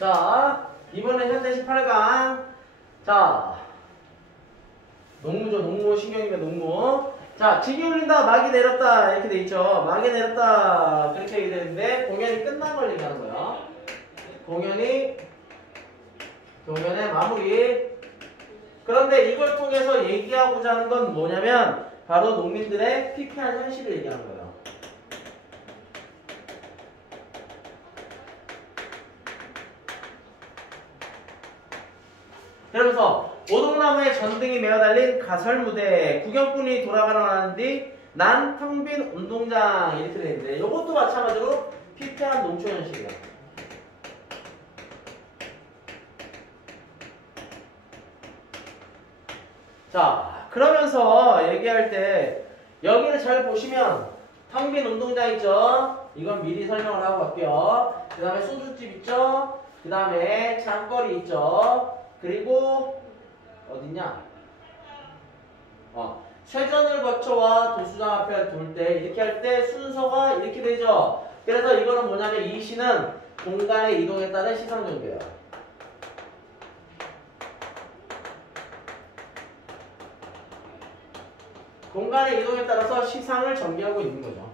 자, 이번에 현대 18강. 자, 농무죠. 농무, 신경이면 농무. 자, 직이 울린다, 막이 내렸다. 이렇게 돼 있죠. 막이 내렸다. 그렇게 얘기되는데, 공연이 끝난 걸 얘기하는 거야. 공연의 마무리. 그런데 이걸 통해서 얘기하고자 하는 건 뭐냐면, 바로 농민들의 피폐한 현실을 얘기하는 거예요. 그러면서 오동나무에 전등이 메어 달린 가설무대, 구경꾼이 돌아가는 뒤 난 텅 빈 운동장 이렇게 되는데 이것도 마찬가지로 피폐한 농촌 현실이야. 자, 그러면서 얘기할 때 여기를 잘 보시면 텅 빈 운동장 있죠? 이건 미리 설명을 하고 갈게요. 그 다음에 소주집 있죠? 그 다음에 장거리 있죠? 그리고 어디냐? 쇠전을 거쳐와 도수장 앞에 돌 때 이렇게 할 때 순서가 이렇게 되죠. 그래서 이거는 뭐냐면 이 시는 공간의 이동에 따른 시상 정도예요. 공간의 이동에 따라서 시상을 전개하고 있는 거죠.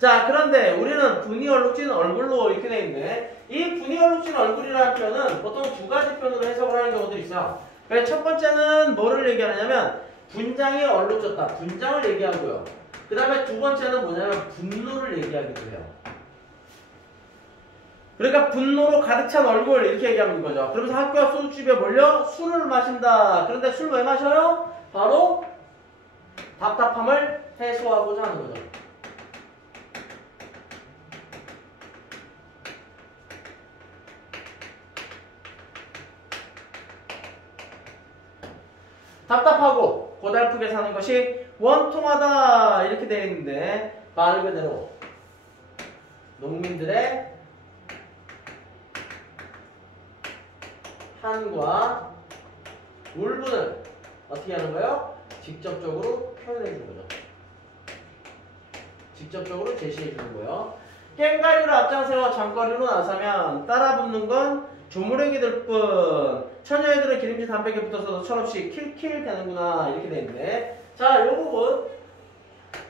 자, 그런데 우리는 분이 얼룩진 얼굴로 이렇게 돼 있는데 이 분이 얼룩진 얼굴이라는 표현은 보통 두 가지 표현으로 해석을 하는 경우들이 있어요. 첫 번째는 뭐를 얘기하느냐면 분장이 얼룩졌다. 분장을 얘기하고요. 그 다음에 두 번째는 뭐냐면 분노를 얘기하기도 해요. 그러니까 분노로 가득 찬 얼굴 이렇게 얘기하는 거죠. 그러면서 학교 앞 소주집에 몰려 술을 마신다. 그런데 술 왜 마셔요? 바로 답답함을 해소하고자 하는 거죠. 답답하고 고달프게 사는 것이 원통하다 이렇게 되어 있는데 말 그대로 농민들의 한과 울분을 어떻게 하는 거예요? 직접적으로 표현해 주는 거죠. 직접적으로 제시해 주는 거예요. 깽가리를 앞장세워 장거리로 나서면 따라붙는 건 조무래기들 뿐. 처녀애들은 기름진 담백에 붙어서도 철없이 킬킬 되는구나 이렇게 되는데, 자, 이 부분,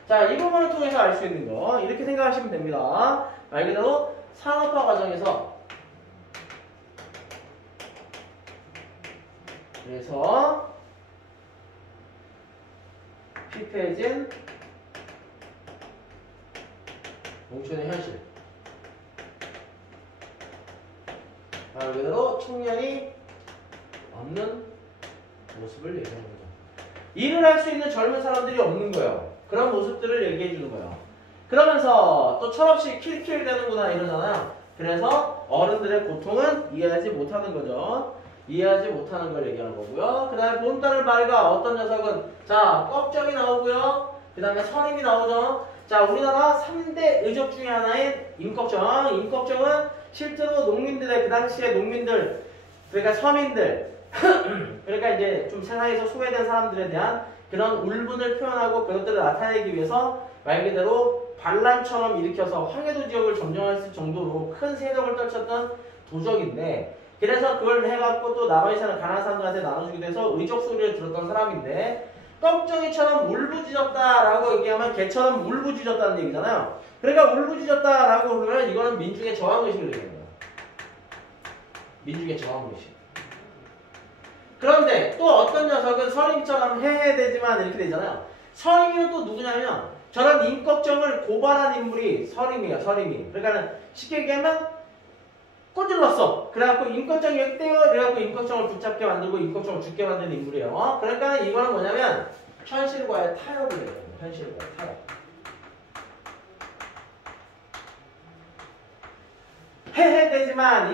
자, 이 부분을 통해서 알 수 있는 거 이렇게 생각하시면 됩니다. 말 그대로 산업화 과정에서 그래서 피폐해진 농촌의 현실, 말 그대로 청년이 없는 모습을 얘기하는 거죠. 일을 할 수 있는 젊은 사람들이 없는 거예요. 그런 모습들을 얘기해 주는 거예요. 그러면서 또 철없이 킬킬 되는구나 이러잖아요. 그래서 어른들의 고통은 이해하지 못하는 거죠. 이해하지 못하는 걸 얘기하는 거고요. 그 다음에 봄달을 말과 어떤 녀석은 자 꺽정이 나오고요. 그 다음에 선임이 나오죠. 자, 우리나라 3대 의적 중에 하나인 임꺽정. 임꺽정은 실제로 농민들의 그 당시에 농민들, 그러니까 서민들, 그러니까 이제 좀 세상에서 소외된 사람들에 대한 그런 울분을 표현하고 그것들을 나타내기 위해서 말 그대로 반란처럼 일으켜서 황해도 지역을 점령했을 정도로 큰 세력을 떨쳤던 도적인데, 그래서 그걸 해갖고 또 나머지 사는 가난한 사람들한테 나눠주기도 해서 의적 소리를 들었던 사람인데, 꺽정이처럼 울부짖었다라고 얘기하면 개처럼 울부짖었다는 얘기잖아요. 그러니까 울부짖었다라고 그러면 이거는 민중의 저항의식을 얘기하는 거예요. 민중의 저항의식. 그런데 또 어떤 녀석은 서림처럼 해해되지만 이렇게 되잖아요. 서림이는 또 누구냐면 저런 임꺽정을 고발한 인물이 서림이에요. 서림이. 그러니까는 쉽게 얘기하면 꼬질렀어. 그래갖고 임꺽정이 여기 떼요. 그래갖고 임꺽정을 붙잡게 만들고 임꺽정을 죽게 만드는 인물이에요. 그러니까 이거는 뭐냐면 현실과의 타협을 얘기해요. 현실과의 타협. 해해되지만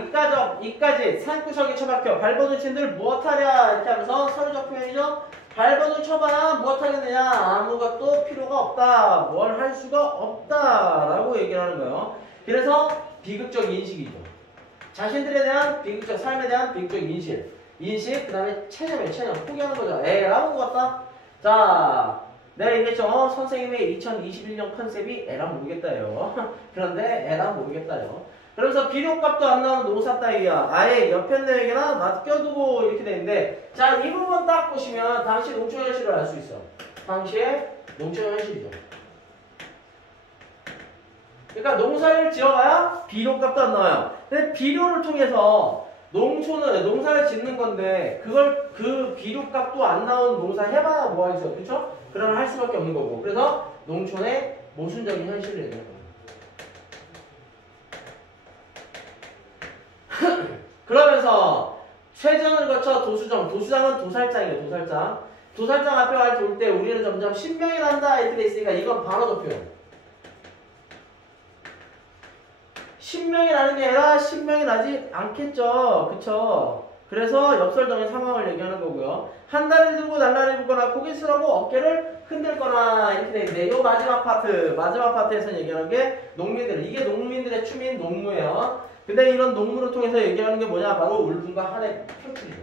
이까지 산구석에 처박혀 발버둥 친들 무엇하랴 이렇게 하면서 서류적 표현이죠. 발버둥 쳐봐 무엇하겠느냐, 아무것도 필요가 없다, 뭘 할 수가 없다 라고 얘기를 하는 거예요. 그래서 비극적 인식이죠. 자신들에 대한 비극적, 삶에 대한 비극적 인식, 그 다음에 체념, 포기하는 거죠. 에이, 라고 같다. 자, 내가 얘기했죠. 선생님의 2021년 컨셉이 에라 모르겠다요. 그런데 에라 모르겠다요. 그러면서 비료값도 안 나오는 노사 따위야. 아예 옆에 내에게나 맡겨두고 이렇게 되는데, 자, 이 부분 딱 보시면 당시 농촌 현실을 알 수 있어. 당시의 농촌 현실이죠. 그러니까 농사를 지어봐야 비료값도 안 나와요. 근데 비료를 통해서 농촌은 농사를 짓는 건데 그걸 그 비료값도 안 나오는 농사 해봐야 뭐 하겠어, 그렇죠? 그러면 할 수밖에 없는 거고. 그래서 농촌의 모순적인 현실을 얘기하는 거예요. 그러면서 쇠전을 거쳐 도수정, 도수장은 도살장이에요, 도살장. 도살장 앞에 돌 때 우리는 점점 신명이 난다 이렇게 돼 있으니까 이건 바로 표현. 신명이 나는 게 아니라 신명이 나지 않겠죠. 그쵸? 그래서 역설적인 상황을 얘기하는 거고요. 한 다리를 들고 날라리 불거나 고개 쓰라고 어깨를 흔들거나 이렇게 돼 있는데 이 마지막 파트에서 얘기하는 게 농민들. 이게 농민들의 춤인 농무예요. 근데 이런 농무를 통해서 얘기하는 게 뭐냐? 바로 울분과 한의 표출이죠.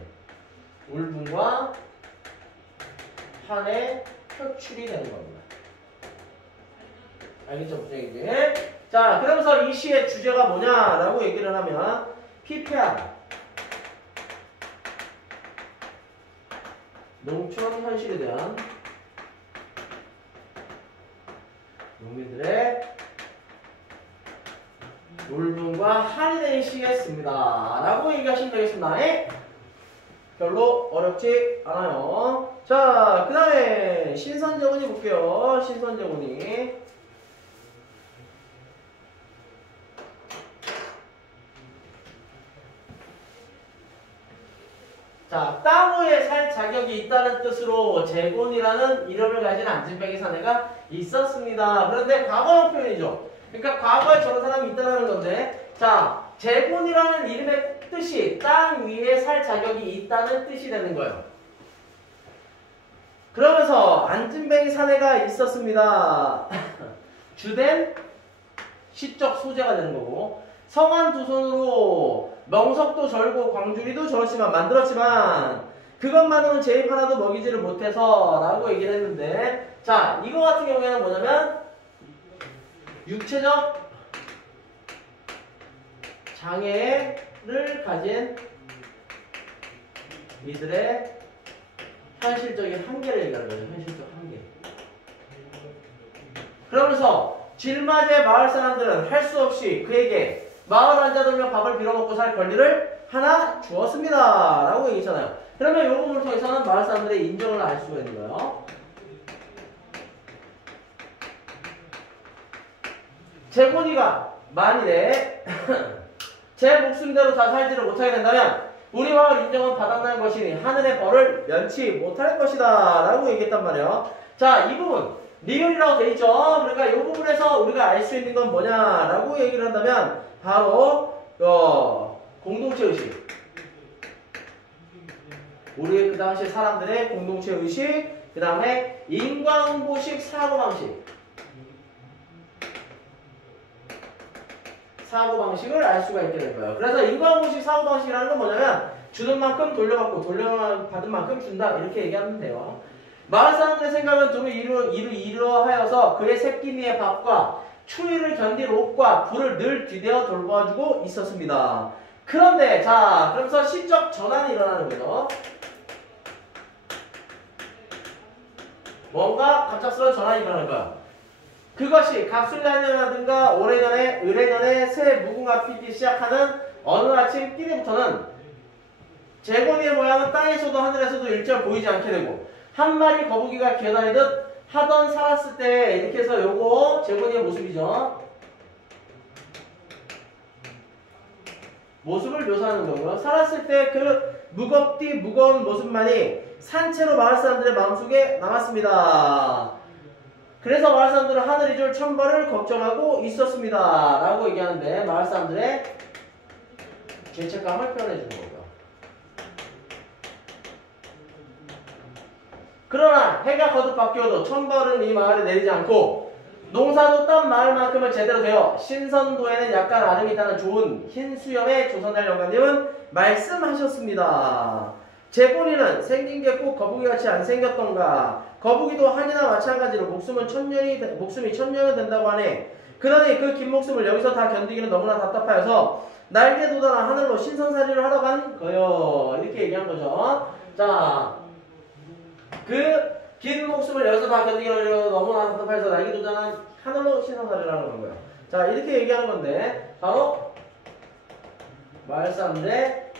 울분과 한의 표출이 되는 겁니다. 알겠죠? 무슨 얘기인지? 자, 그러면서 이 시의 주제가 뭐냐라고 얘기를 하면 피폐한 농촌 현실에 대한 농민들의 울분과 한이 된 시겠습니다. 라고 얘기하시면 되겠습니다. 별로 어렵지 않아요. 자, 그 다음에 신선제군이 볼게요. 신선제군이. 자, 땅 위에 살 자격이 있다는 뜻으로 제곤이라는 이름을 가진 안진뱅이 사내가 있었습니다. 그런데 과거형 표현이죠. 그러니까 과거에 저런 사람이 있다는 건데, 자, 제곤이라는 이름의 뜻이 땅 위에 살 자격이 있다는 뜻이 되는 거예요. 그러면서 안진뱅이 사내가 있었습니다. 주된 시적 소재가 되는 거고, 성한 두 손으로 명석도 절고 광주리도 저렇지만 만들었지만 그것만으로는 제입 하나도 먹이지를 못해서 라고 얘기를 했는데, 자, 이거 같은 경우에는 뭐냐면 육체적 장애를 가진 이들의 현실적인 한계를 얘기하는 거죠. 현실적 한계. 그러면서 жил맞이의 마을 사람들은 할 수 없이 그에게 마을 앉아들며 밥을 빌어먹고 살 권리를 하나 주었습니다. 라고 얘기했잖아요. 그러면 이 부분을 통해서는 마을 사람들의 인정을 알 수가 있는 거예요. 제곤이가 만일에 제 목숨대로 다 살지를 못하게 된다면 우리 마을 인정은 바닥나는 것이니 하늘의 벌을 면치 못할 것이다. 라고 얘기했단 말이에요. 자, 이 부분 리을이라고 돼 있죠. 그러니까 이 부분에서 우리가 알 수 있는 건 뭐냐라고 얘기를 한다면 바로 공동체 의식. 우리 그 당시 사람들의 공동체 의식, 그 다음에 인과응보식 사고방식. 사고방식을 알 수가 있게 된 거예요. 그래서 인과응보식 사고방식이라는 건 뭐냐면 주는 만큼 돌려받고 돌려받은 만큼 준다. 이렇게 얘기하면 돼요. 마을 사람들의 생각은 두루 이루어하여서 그의 새끼니의 밥과 추위를 견딜 옷과 불을 늘 뒤대어 돌봐주고 있었습니다. 그런데 자, 그러면서 시적 전환이 일어나는 거죠. 뭔가 갑작스러운 전환이 일어나는 거야. 그것이 갑술년이라든가 올해년에 을해년에 새 무궁화 피기 시작하는 어느 아침 끼니부터는 제곤이의 모양은 땅에서도 하늘에서도 일절 보이지 않게 되고 한 마리 거북이가 기어다니듯 하던 살았을 때 이렇게 해서 요거 제곤이의 모습이죠. 모습을 묘사하는 거고요. 살았을 때 그 무거운 모습만이 산채로 마을 사람들의 마음속에 남았습니다. 그래서 마을 사람들은 하늘이 줄 천벌을 걱정하고 있었습니다. 라고 얘기하는데 마을 사람들의 죄책감을 표현해 주는 거고요. 그러나 해가 거듭 바뀌어도 천벌은 이 마을에 내리지 않고 농사도 딴 마을만큼은 제대로 되어 신선도에는 약간 아름이 있다는 좋은 흰 수염의 조선달 영감님은 말씀하셨습니다. 제곤이는 생긴 게 꼭 거북이같이 안 생겼던가. 거북이도 한이나 마찬가지로 목숨이 천년이 된다고 하네. 그러니 그 긴 목숨을 여기서 다 견디기는 너무나 답답하여서 날개 돋아나 하늘로 신선살이를 하러 간 거요. 이렇게 얘기한 거죠. 자, 그 긴 목숨을 여기서 다 견디기는 너무나 답답하여서 날개 돋아나 하늘로 신선살이를 하러 간 거예요. 자, 이렇게 얘기하는 건데 바로 마을 사람들의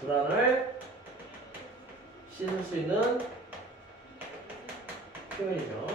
불안을 씻을 수 있는 표현이죠.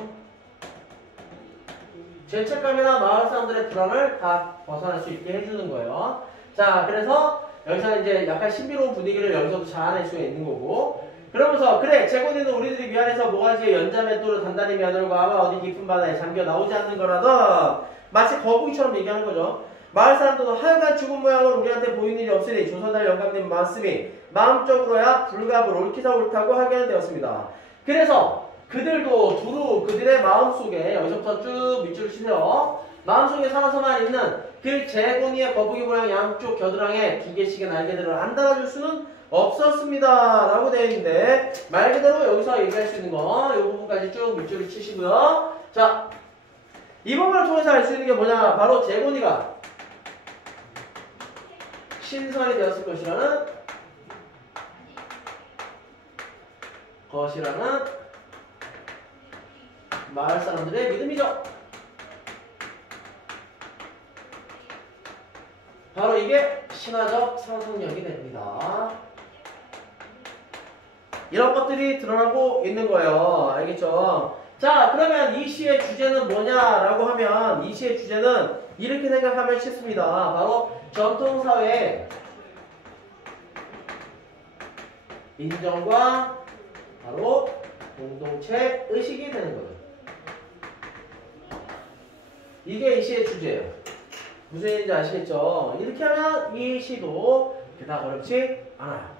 죄책감이나 마을 사람들의 불안을 다 벗어날 수 있게 해주는 거예요. 자, 그래서 여기서 이제 약간 신비로운 분위기를 여기서도 자아낼 수가 있는 거고, 그러면서 그래 재곤이는 우리들이 미안해서 모가지에 연자맷돌을 단단히 매들고 아마 어디 깊은 바다에 잠겨 나오지 않는 거라도 마치 거북이처럼 얘기하는 거죠. 마을 사람들도 하여간 죽은 모양을 우리한테 보이는 일이 없으니 조선날 영감님 말씀이 마음적으로야 불갑을 옳기사 옳다고 하게 되었습니다. 그래서 그들도 두루 그들의 마음속에 여기서부터 쭉 밑줄을 치세요. 마음속에 살아서만 있는 그 재곤이의 거북이 모양 양쪽 겨드랑이에 2개씩의 날개들을 안 달아줄 수는 없었습니다 라고 되어 있는데 말 그대로 여기서 얘기할 수 있는 거 이 부분까지 쭉 밑줄을 치시고요. 자, 이 부분을 통해서 알 수 있는 게 뭐냐, 바로 재곤이가 신선이 되었을 것이라는 마을 사람들의 믿음이죠. 바로 이게 신화적 상상력이 됩니다. 이런 것들이 드러나고 있는 거예요. 알겠죠? 자, 그러면 이 시의 주제는 뭐냐라고 하면 이 시의 주제는 이렇게 생각하면 쉽습니다. 바로 전통사회의 인정과 바로 공동체 의식이 되는 거죠. 이게 이 시의 주제예요. 무슨 얘기인지 아시겠죠? 이렇게 하면 이 시도 그닥 어렵지 않아요.